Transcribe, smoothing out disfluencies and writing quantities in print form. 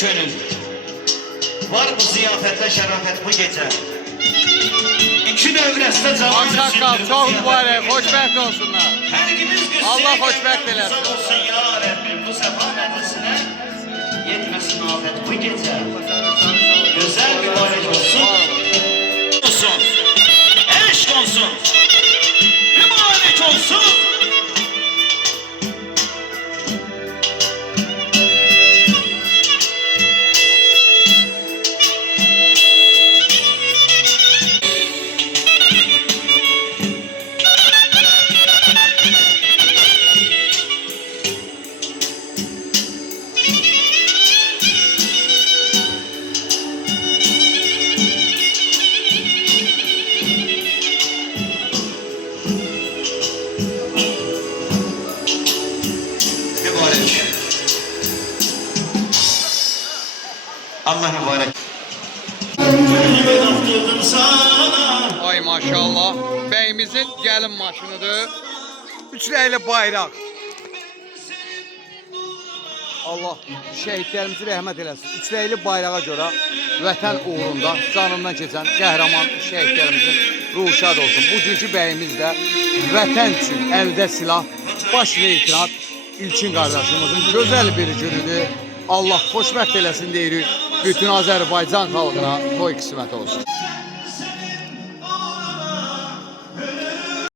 könül. Var bu ziyafette şerafet bu gece. İki dövrəstə cavan Aksaqqal çox mübarək, xoşbəxt olsunlar. Allah xoşbəxt eləsin. Olsun ya Rabbim bu səfa məclisinə yetməsin afət bu gecə. Gözəl mübarək olsun. Olsun. Eşq olsun. Mübarək olsun. Mübarek. Allah mübarek. Ay maşallah. Bəyimizin gəlin maşınıdır. Üçləyli bayraq. Allah şəhidlərimizi rəhmət eləsin. Üçləyli bayrağa görə vətən uğrunda canından keçən qəhrəman şəhidlərimizin ruhu şad olsun. Bugünkü bəyimiz də vətən üçün əldə silah, baş leytenant İlkin qardaşımızın gözəl bir günüdür. Allah xoşbəxt eləsin deyirik. Bütün Azərbaycan xalqına toy qismət olsun.